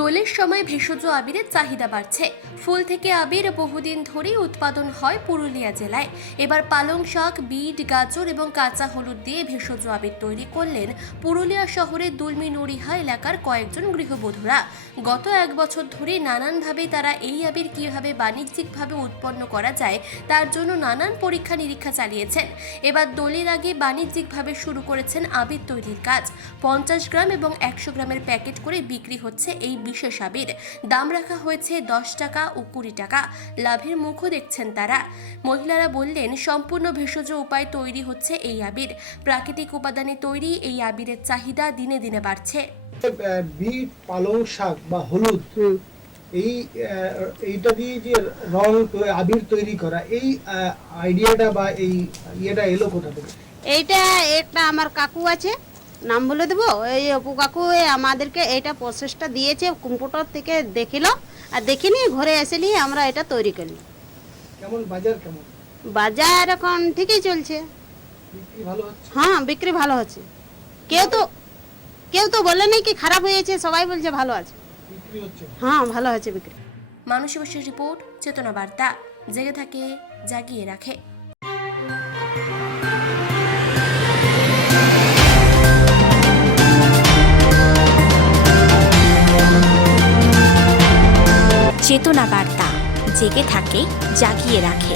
দোলের সময় ভেষজ আবিরের চাহিদা বাড়ছে। ফুল থেকে আবির বহুদিন ধরেই উৎপাদন হয় পুরুলিয়া জেলায়। এবার পালং শাক, বিট, গাজর এবং কাঁচা হলুদ দিয়ে ভেষজ আবির তৈরি করলেন পুরুলিয়া শহরের দুলমি নড়িহা এলাকার কয়েকজন গৃহবধূরা। গত এক বছর ধরে নানানভাবে তারা এই আবির কীভাবে বাণিজ্যিকভাবে উৎপন্ন করা যায় তার জন্য নানান পরীক্ষা নিরীক্ষা চালিয়েছেন। এবার দোলের আগে বাণিজ্যিকভাবে শুরু করেছেন আবির তৈরির কাজ। 50 গ্রাম এবং 100 গ্রামের প্যাকেট করে বিক্রি হচ্ছে এই বিশেষ আবির। দাম রাখা হয়েছে 10 টাকা ও 20 টাকা। লাভের মুখও দেখছেন তারা। মহিলারা বললেন, সম্পূর্ণ ভেষজ উপায়ে তৈরি হচ্ছে এই আবির। প্রাকৃতিক উপাদানে তৈরি এই আবিরের চাহিদা দিনে দিনে বাড়ছে। বিট, পালং শাক বা হলুদ, এইটা দিয়ে যে রং আবির তৈরি করা, এই আইডিয়াটা বা এই ইয়েটা এলো কোথা থেকে? এইটা একটা আমার কাকু আছে, নাম বলে দেবো, এই অপু কাকু আমাদেরকে এইটা প্রসেসটা দিয়েছে, কম্পিউটার থেকে দেখিল আর দেখিনি, ঘরে এসে নিয়ে আমরা এটা তৈরি করলি। কেমন বাজার, কেমন বাজার এখন ঠিকই চলছে। বিক্রি ভালো হচ্ছে? হ্যাঁ, বিক্রি ভালো হচ্ছে। কেউ তো বলে নাই কি খারাপ হয়েছে, সবাই বলছে ভালো আছে, বিক্রি হচ্ছে। হ্যাঁ ভালো আছে বিক্রি। মানুষের রিপোর্ট, চেতনা বার্তা। জেগে থাকে, জাগিয়ে রাখে। চেতনা বার্তা, জেগে থাকে, জাগিয়ে রাখে।